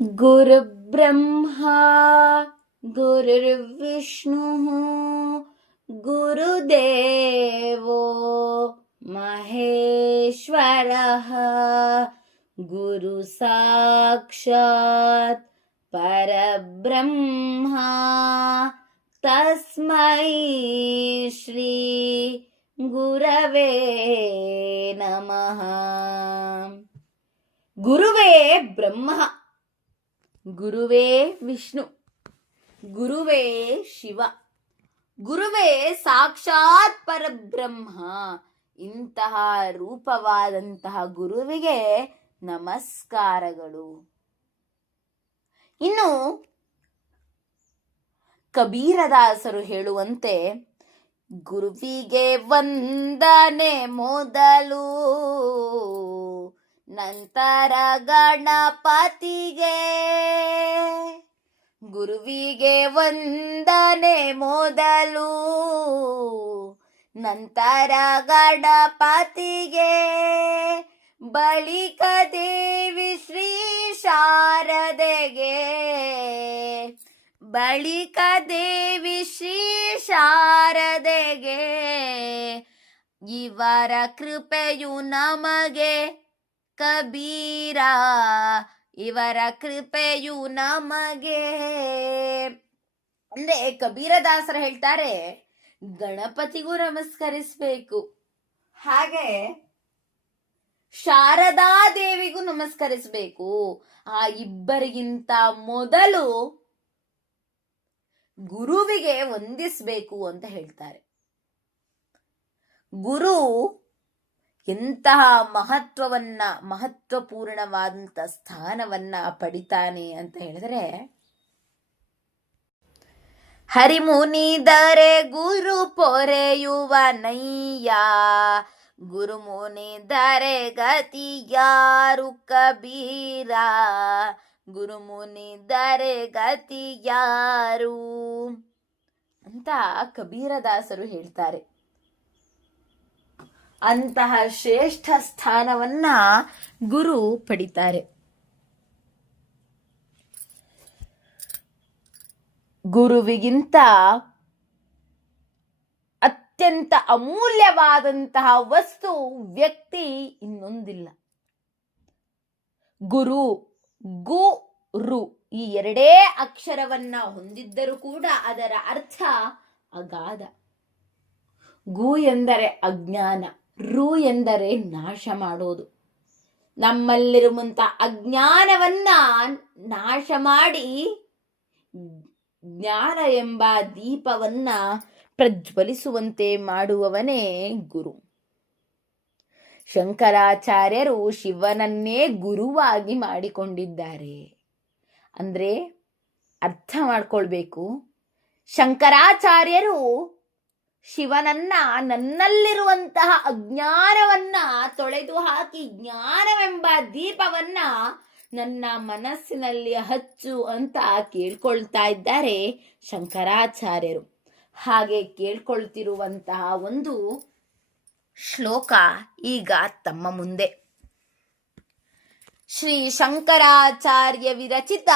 गुरुब्रह्मा गुरुर्विष्णुः गुरुदेवो महेश्वरः गुरुसाक्षात् परब्रह्मा तस्मै श्री गुरवे नमः. ಗುರುವೇ ಬ್ರಹ್ಮ, ಗುರುವೇ ವಿಷ್ಣು, ಗುರುವೇ ಶಿವ, ಗುರುವೇ ಸಾಕ್ಷಾತ್ ಪರಬ್ರಹ್ಮ. ಇಂತಹ ರೂಪವಾದಂತಹ ಗುರುವಿಗೆ ನಮಸ್ಕಾರಗಳು. ಇನ್ನು ಕಬೀರದಾಸರು ಹೇಳುವಂತೆ, ಗುರುವಿಗೆ ವಂದನೆ ಮೊದಲು, ನಂತರ ಗಣಪತಿಗೆ. ಗುರುವಿಗೆ ವಂದನೆ ಮೊದಲು, ನಂತರ ಗಣಪತಿಗೆ, ಬಳಿಕ ದೇವಿ ಶ್ರೀ ಶಾರದೆಗೆ. ಬಳಿಕ ದೇವಿ ಶ್ರೀ ಶಾರದೆಗೆ. ಇವರ ಕೃಪೆಯು ನಮಗೆ ಕಬೀರ, ಇವರ ಕೃಪೆಯು ನಮಗೆ. ಅಂದ್ರೆ ಕಬೀರದಾಸರು ಹೇಳ್ತಾರೆ, ಗಣಪತಿಗೂ ನಮಸ್ಕರಿಸಬೇಕು, ಹಾಗೆ ಶಾರದಾ ದೇವಿಗೂ ನಮಸ್ಕರಿಸಬೇಕು. ಆ ಇಬ್ಬರಿಗಿಂತ ಮೊದಲು ಗುರುವಿಗೆ ವಂದಿಸಬೇಕು ಅಂತ ಹೇಳ್ತಾರೆ. ಗುರು ಎಂತಹ ಮಹತ್ವಪೂರ್ಣವಾದಂತ ಸ್ಥಾನವನ್ನ ಪಡಿತಾನೆ ಅಂತ ಹೇಳಿದ್ರೆ, ಹರಿಮುನಿದರೆ ಗುರು ಪೊರೆಯುವ ನಯ್ಯ, ಗುರು ಮುನಿದರೆ ಗತಿಯಾರು ಕಬೀರ, ಗುರು ಮುನಿದರೆ ಗತಿಯಾರು ಅಂತ ಕಬೀರದಾಸರು ಹೇಳ್ತಾರೆ. ಅಂತಹ ಶ್ರೇಷ್ಠ ಸ್ಥಾನವನ್ನ ಗುರು ಪಡಿತಾರೆ. ಗುರುವಿಗಿಂತ ಅತ್ಯಂತ ಅಮೂಲ್ಯವಾದಂತಹ ವಸ್ತು, ವ್ಯಕ್ತಿ ಇನ್ನೊಂದಿಲ್ಲ. ಗುರು, ಗು-ರು ಈ ಎರಡೇ ಅಕ್ಷರವನ್ನ ಹೊಂದಿದ್ದರೂ ಕೂಡ ಅದರ ಅರ್ಥ ಅಗಾಧ. ಗು ಎಂದರೆ ಅಜ್ಞಾನ, ರು ಎಂದರೆ ನಾಶ ಮಾಡೋದು. ನಮ್ಮಲ್ಲಿರುವಂತ ಅಜ್ಞಾನವನ್ನ ನಾಶ ಮಾಡಿ ಜ್ಞಾನ ಎಂಬ ದೀಪವನ್ನ ಪ್ರಜ್ವಲಿಸುವಂತೆ ಮಾಡುವವನೇ ಗುರು. ಶಂಕರಾಚಾರ್ಯರು ಶಿವನನ್ನೇ ಗುರುವಾಗಿ ಮಾಡಿಕೊಂಡಿದ್ದಾರೆ. ಅಂದ್ರೆ ಅರ್ಥ ಮಾಡ್ಕೊಳ್ಬೇಕು, ಶಂಕರಾಚಾರ್ಯರು ಶಿವನನ್ನ ನನ್ನಲ್ಲಿರುವಂತಹ ಅಜ್ಞಾನವನ್ನ ತೊಳೆದು ಹಾಕಿ ಜ್ಞಾನವೆಂಬ ದೀಪವನ್ನ ನನ್ನ ಮನಸ್ಸಿನಲ್ಲಿ ಹಚ್ಚು ಅಂತ ಕೇಳ್ಕೊಳ್ತಾ ಇದ್ದಾರೆ ಶಂಕರಾಚಾರ್ಯರು. ಹಾಗೆ ಕೇಳ್ಕೊಳ್ತಿರುವಂತಹ ಒಂದು ಶ್ಲೋಕ ಈಗ ತಮ್ಮ ಮುಂದೆ. ಶ್ರೀ ಶಂಕರಾಚಾರ್ಯ ವಿರಚಿತ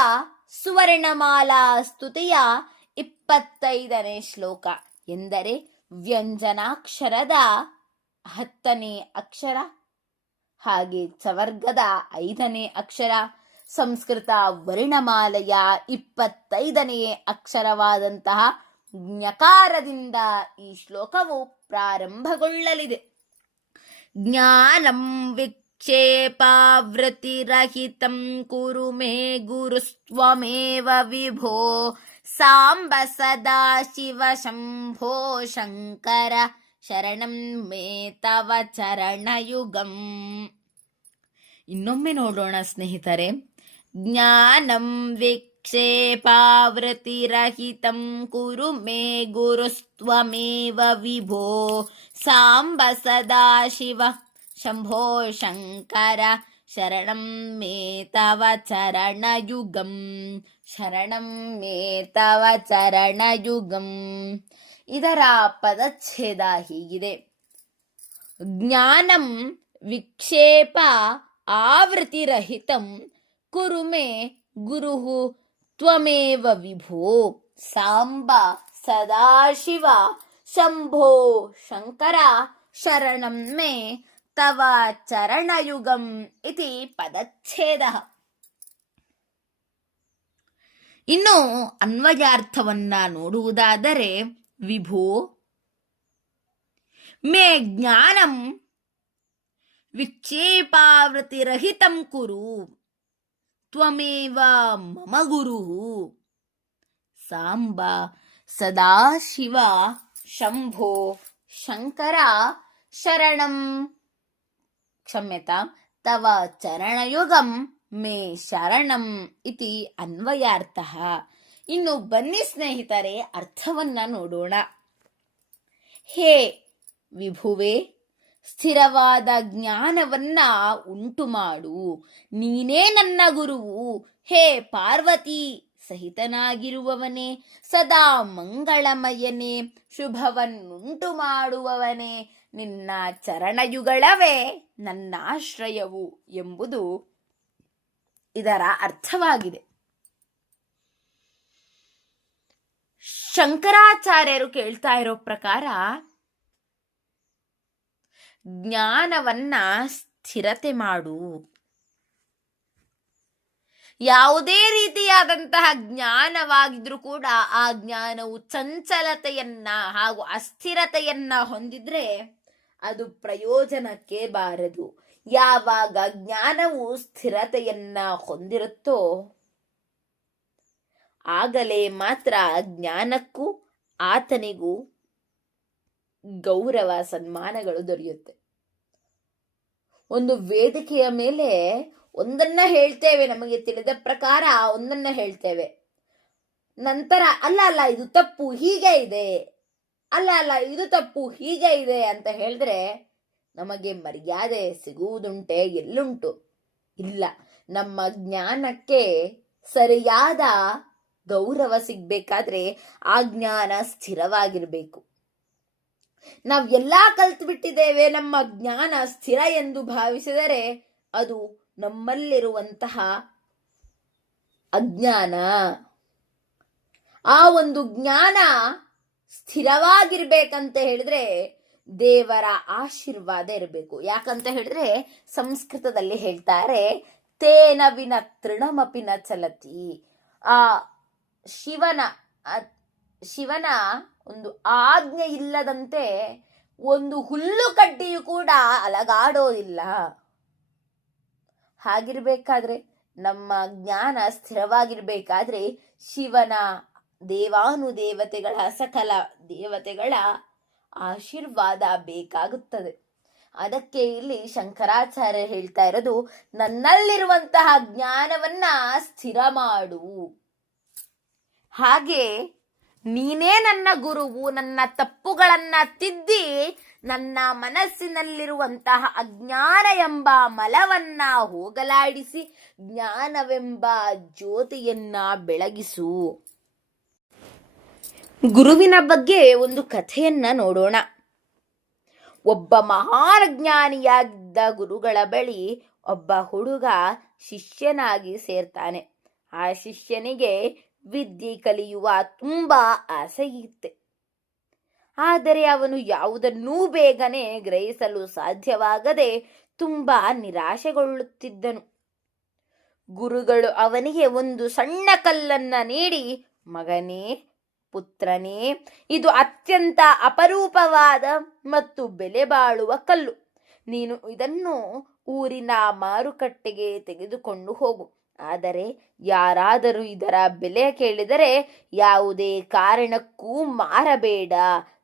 ಸುವರ್ಣಮಾಲಾ ಸ್ತುತಿಯ 25ನೇ ಶ್ಲೋಕ ಎಂದರೆ ವ್ಯಂಜನಾಕ್ಷರದ 10ನೇ ಅಕ್ಷರ, ಹಾಗೆ ಚವರ್ಗದ 5ನೇ ಅಕ್ಷರ, ಸಂಸ್ಕೃತ ವರ್ಣಮಾಲೆಯ 25ನೇ ಅಕ್ಷರವಾದಂತಹ ಜ್ಞಕಾರದಿಂದ ಈ ಶ್ಲೋಕವು ಪ್ರಾರಂಭಗೊಳ್ಳಲಿದೆ. ಜ್ಞಾನಂ ವಿಕ್ಷೇಪಾವೃತಿರಹಿತಂ ಕುರು ಮೇ ಗುರುಸ್ತ್ವಮೇವ ವಿಭೋ ಸಾಂಬ ಸದಾ ಶಿವ ಶಂಭೋ ಶಂಕರ ಶರಣಂ ಮೇ ತವ ಚರಣಯುಗಂ. ಇನ್ನೊಮ್ಮೆ ನೋಡೋಣ ಸ್ನೇಹಿತರೆ. ಜ್ಞಾನಂ ವಿಕ್ಷೇಪಾವೃತಿರಹಿತಂ ಕುರು ಮೇ ಗುರುಸ್ತ್ವಮೇವ ವಿಭೋ ಸಾಂಬ ಸದಾ ಶಿವ ಶಂಭೋ ಶಂಕರ ಶರಣಂ ಮೇ ತವ ಚರಣಯುಗಂ. ಶರಣಂ ಮೇ ತವ ಚರಣಯುಗಂ. ಇದರ ಪದಚ್ಛೇದ ಹೀಗಿದೆ: ಜ್ಞಾನಂ ವಿಕ್ಷೇಪ ಆವೃತಿರಹಿತಂ ಕುರು ಮೇ ಗುರುಃ ತ್ವಮೇವ ವಿಭೋ ಸಾಂಬ ಸದಾಶಿವ ಶಂಭೋ ಶಂಕರ ಶರಣಂ ಮೇ ತವ ಚರಣಯುಗಂ ಇತಿ ಪದಚ್ಛೇದಃ. ಇನ್ನು ಅನ್ವಯಾರ್ಥವನ್ನ ನೋಡುವುದಾದರೆ, ವಿಭೋ ಮೇ ಜ್ಞಾನಂ ವಿಕ್ಷೇಪಾವೃತಿರಹಿತಂ ಕುರು ತ್ವಮೇವ ಮಮ ಗುರುಃ ಸಾಂಬ ಸದಾಶಿವ ಶಂಭೋ ಶಂಕರ ಶರಣಂ ಕ್ಷಮ್ಯತಾಂ ತವ ಚರಣಯುಗಂ ಮೇ ಶರಣಂ ಇತಿ ಅನ್ವಯಾರ್ಥಃ. ಇನ್ನು ಬನ್ನಿ ಸ್ನೇಹಿತರೆ, ಅರ್ಥವನ್ನ ನೋಡೋಣ. ಹೇ ವಿಭುವೆ, ಸ್ಥಿರವಾದ ಜ್ಞಾನವನ್ನ ಉಂಟು ಮಾಡು, ನೀನೇ ನನ್ನ ಗುರುವು. ಹೇ ಪಾರ್ವತಿ ಸಹಿತನಾಗಿರುವವನೇ, ಸದಾ ಮಂಗಳಮಯನೇ, ಶುಭವನ್ನುಂಟು ಮಾಡುವವನೇ, ನಿನ್ನ ಚರಣಯುಗಳವೇ ನನ್ನಾಶ್ರಯವು ಎಂಬುದು ಇದರ ಅರ್ಥವಾಗಿದೆ. ಶಂಕರಾಚಾರ್ಯರು ಕೇಳ್ತಾ ಇರೋ ಪ್ರಕಾರ ಜ್ಞಾನವನ್ನ ಸ್ಥಿರತೆ ಮಾಡು. ಯಾವುದೇ ರೀತಿಯಾದಂತಹ ಜ್ಞಾನವಾಗಿದ್ರೂ ಕೂಡ ಆ ಜ್ಞಾನವು ಚಂಚಲತೆಯನ್ನ ಹಾಗೂ ಅಸ್ಥಿರತೆಯನ್ನ ಹೊಂದಿದ್ರೆ ಅದು ಪ್ರಯೋಜನಕ್ಕೆ ಬಾರದು. ಯಾವಾಗ ಜ್ಞಾನವು ಸ್ಥಿರತೆಯನ್ನ ಹೊಂದಿರುತ್ತೋ ಆಗಲೇ ಮಾತ್ರ ಜ್ಞಾನಕ್ಕೂ ಆತನಿಗೂ ಗೌರವ ಸನ್ಮಾನಗಳು ದೊರೆಯುತ್ತೆ. ಒಂದು ವೇದಿಕೆಯ ಮೇಲೆ ಒಂದನ್ನ ಹೇಳ್ತೇವೆ, ನಮಗೆ ತಿಳಿದ ಪ್ರಕಾರ ಒಂದನ್ನ ಹೇಳ್ತೇವೆ, ನಂತರ ಅಲ್ಲ ಇದು ತಪ್ಪು ಹೀಗೆ ಇದೆ, ಅಲ್ಲ ಇದು ತಪ್ಪು ಹೀಗೆ ಇದೆ ಅಂತ ಹೇಳಿದ್ರೆ ನಮಗೆ ಮರ್ಯಾದೆ ಸಿಗುವುದುಂಟೆ? ಎಲ್ಲುಂಟು? ಇಲ್ಲ. ನಮ್ಮ ಜ್ಞಾನಕ್ಕೆ ಸರಿಯಾದ ಗೌರವ ಸಿಗ್ಬೇಕಾದ್ರೆ ಆ ಜ್ಞಾನ ಸ್ಥಿರವಾಗಿರ್ಬೇಕು. ನಾವ್ ಎಲ್ಲಾ ಕಲ್ತು ಬಿಟ್ಟಿದ್ದೇವೆ, ನಮ್ಮ ಜ್ಞಾನ ಸ್ಥಿರ ಎಂದು ಭಾವಿಸಿದರೆ ಅದು ನಮ್ಮಲ್ಲಿರುವಂತಹ ಅಜ್ಞಾನ. ಆ ಒಂದು ಜ್ಞಾನ ಸ್ಥಿರವಾಗಿರ್ಬೇಕಂತ ಹೇಳಿದ್ರೆ ದೇವರ ಆಶೀರ್ವಾದ ಇರಬೇಕು. ಯಾಕಂತ ಹೇಳಿದ್ರೆ ಸಂಸ್ಕೃತದಲ್ಲಿ ಹೇಳ್ತಾರೆ, ತೇನ ವಿನ ತೃಣಮಪಿ ನ ಚಲತಿ. ಆ ಶಿವನ ಒಂದು ಆಜ್ಞೆ ಇಲ್ಲದಂತೆ ಒಂದು ಹುಲ್ಲು ಕಡ್ಡಿಯು ಕೂಡ ಅಲಗಾಡೋದಿಲ್ಲ. ಹಾಗಿರ್ಬೇಕಾದ್ರೆ ನಮ್ಮ ಜ್ಞಾನ ಸ್ಥಿರವಾಗಿರ್ಬೇಕಾದ್ರೆ ಶಿವನ ದೇವಾನುದೇವತೆಗಳ ಸಕಲ ದೇವತೆಗಳ ಆಶೀರ್ವಾದ ಬೇಕಾಗುತ್ತದೆ. ಅದಕ್ಕೆ ಇಲ್ಲಿ ಶಂಕರಾಚಾರ್ಯ ಹೇಳ್ತಾ ಇರೋದು, ನನ್ನಲ್ಲಿರುವಂತಹ ಜ್ಞಾನವನ್ನ ಸ್ಥಿರ ಮಾಡು. ಹಾಗೆ ನೀನೇ ನನ್ನ ಗುರುವು. ನನ್ನ ತಪ್ಪುಗಳನ್ನ ತಿದ್ದಿ ನನ್ನ ಮನಸ್ಸಿನಲ್ಲಿರುವಂತಹ ಅಜ್ಞಾನ ಎಂಬ ಮಲವನ್ನ ಹೋಗಲಾಡಿಸಿ ಜ್ಞಾನವೆಂಬ ಜ್ಯೋತಿಯನ್ನ ಬೆಳಗಿಸು. ಗುರುವಿನ ಬಗ್ಗೆ ಒಂದು ಕಥೆಯನ್ನ ನೋಡೋಣ. ಒಬ್ಬ ಮಹಾನ್ ಜ್ಞಾನಿಯಾಗಿದ್ದ ಗುರುಗಳ ಬಳಿ ಒಬ್ಬ ಹುಡುಗ ಶಿಷ್ಯನಾಗಿ ಸೇರ್ತಾನೆ. ಆ ಶಿಷ್ಯನಿಗೆ ವಿದ್ಯೆ ಕಲಿಯುವ ತುಂಬಾ ಆಸೆ ಇತ್ತೆ. ಆದರೆ ಅವನು ಯಾವುದನ್ನೂ ಬೇಗನೆ ಗ್ರಹಿಸಲು ಸಾಧ್ಯವಾಗದೆ ತುಂಬಾ ನಿರಾಶೆಗೊಳ್ಳುತ್ತಿದ್ದನು. ಗುರುಗಳು ಅವನಿಗೆ ಒಂದು ಸಣ್ಣ ಕಲ್ಲನ್ನ ನೀಡಿ, ಮಗನೇ, ಪುತ್ರನೇ, ಇದು ಅತ್ಯಂತ ಅಪರೂಪವಾದ ಮತ್ತು ಬೆಲೆ ಬಾಳುವ ಕಲ್ಲು. ನೀನು ಇದನ್ನು ಊರಿನ ಮಾರುಕಟ್ಟೆಗೆ ತೆಗೆದುಕೊಂಡು ಹೋಗು. ಆದರೆ ಯಾರಾದರೂ ಇದರ ಬೆಲೆ ಕೇಳಿದರೆ ಯಾವುದೇ ಕಾರಣಕ್ಕೂ ಮಾರಬೇಡ.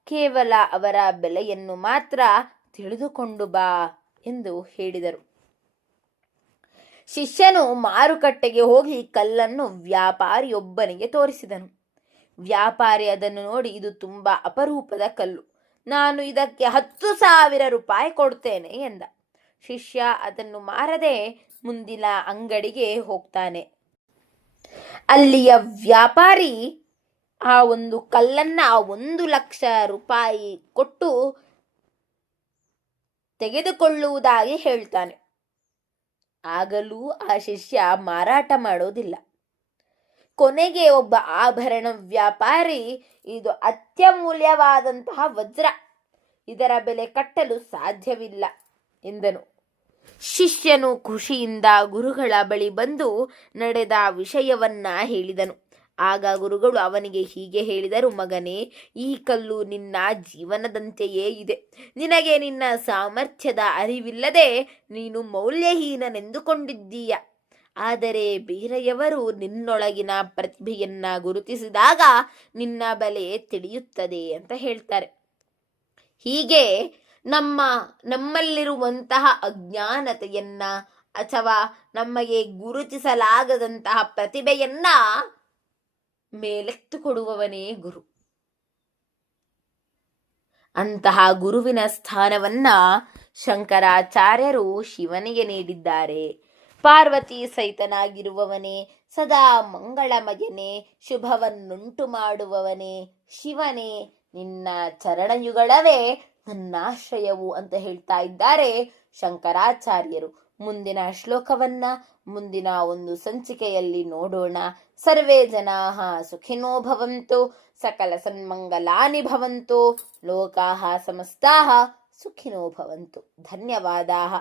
ಕೇವಲ ಅವರ ಬೆಲೆಯನ್ನು ಮಾತ್ರ ತಿಳಿದುಕೊಂಡು ಬಾ ಎಂದು ಹೇಳಿದರು. ಶಿಷ್ಯನು ಮಾರುಕಟ್ಟೆಗೆ ಹೋಗಿ ಕಲ್ಲನ್ನು ವ್ಯಾಪಾರಿಯೊಬ್ಬನಿಗೆ ತೋರಿಸಿದನು. ವ್ಯಾಪಾರಿ ಅದನ್ನು ನೋಡಿ, ಇದು ತುಂಬಾ ಅಪರೂಪದ ಕಲ್ಲು, ನಾನು ಇದಕ್ಕೆ 10,000 ರೂಪಾಯಿ ಕೊಡ್ತೇನೆ ಎಂದ. ಶಿಷ್ಯ ಅದನ್ನು ಮಾರದೆ ಮುಂದಿನ ಅಂಗಡಿಗೆ ಹೋಗ್ತಾನೆ. ಅಲ್ಲಿಯ ವ್ಯಾಪಾರಿ ಆ ಒಂದು ಕಲ್ಲನ್ನ 1,00,000 ರೂಪಾಯಿ ಕೊಟ್ಟು ತೆಗೆದುಕೊಳ್ಳುವುದಾಗಿ ಹೇಳ್ತಾನೆ. ಆಗಲೂ ಆ ಶಿಷ್ಯ ಮಾರಾಟ ಮಾಡೋದಿಲ್ಲ. ಕೊನೆಗೆ ಒಬ್ಬ ಆಭರಣ ವ್ಯಾಪಾರಿ, ಇದು ಅತ್ಯಮೂಲ್ಯವಾದಂತಹ ವಜ್ರ, ಇದರ ಬೆಲೆ ಕಟ್ಟಲು ಸಾಧ್ಯವಿಲ್ಲ ಎಂದನು. ಶಿಷ್ಯನು ಖುಷಿಯಿಂದ ಗುರುಗಳ ಬಳಿ ಬಂದು ನಡೆದ ವಿಷಯವನ್ನ ಹೇಳಿದನು. ಆಗ ಗುರುಗಳು ಅವನಿಗೆ ಹೀಗೆ ಹೇಳಿದರು, ಮಗನೇ, ಈ ಕಲ್ಲು ನಿನ್ನ ಜೀವನದಂತೆಯೇ ಇದೆ. ನಿನಗೆ ನಿನ್ನ ಸಾಮರ್ಥ್ಯದ ಅರಿವಿಲ್ಲದೆ ನೀನು ಮೌಲ್ಯಹೀನನೆಂದುಕೊಂಡಿದ್ದೀಯ. ಆದರೆ ಬೇರೆಯವರು ನಿನ್ನೊಳಗಿನ ಪ್ರತಿಭೆಯನ್ನ ಗುರುತಿಸಿದಾಗ ನಿನ್ನ ಬೆಲೆ ತಿಳಿಯುತ್ತದೆ ಅಂತ ಹೇಳ್ತಾರೆ. ಹೀಗೆ ನಮ್ಮಲ್ಲಿರುವಂತಹ ಅಜ್ಞಾನತೆಯನ್ನ ಅಥವಾ ನಮಗೆ ಗುರುತಿಸಲಾಗದಂತಹ ಪ್ರತಿಭೆಯನ್ನ ಮೇಲೆತ್ತು ಕೊಡುವವನೇ ಗುರು. ಅಂತಹ ಗುರುವಿನ ಸ್ಥಾನವನ್ನ ಶಂಕರಾಚಾರ್ಯರು ಶಿವನಿಗೆ ನೀಡಿದ್ದಾರೆ. ಪಾರ್ವತಿ ಸಹಿತನಾಗಿರುವವನೇ, ಸದಾ ಮಂಗಳಮಯನೇ, ಶುಭವನ್ನುಂಟು ಮಾಡುವವನೇ, ಶಿವನೇ, ನಿನ್ನ ಚರಣಯುಗಳವೇ ನನ್ನಾಶ್ರಯವು ಅಂತ ಹೇಳ್ತಾ ಇದ್ದಾರೆ ಶಂಕರಾಚಾರ್ಯರು. ಮುಂದಿನ ಶ್ಲೋಕವನ್ನ ಮುಂದಿನ ಒಂದು ಸಂಚಿಕೆಯಲ್ಲಿ ನೋಡೋಣ. ಸರ್ವೇ ಜನಾಃ ಸುಖಿನೋ ಭವಂತು, ಸಕಲ ಸನ್ಮಂಗಲಾನಿ ಭವಂತು, ಲೋಕಾಃ ಸಮಸ್ತಾಃ ಸುಖಿನೋ ಭವಂತು. ಧನ್ಯವಾದಾಃ.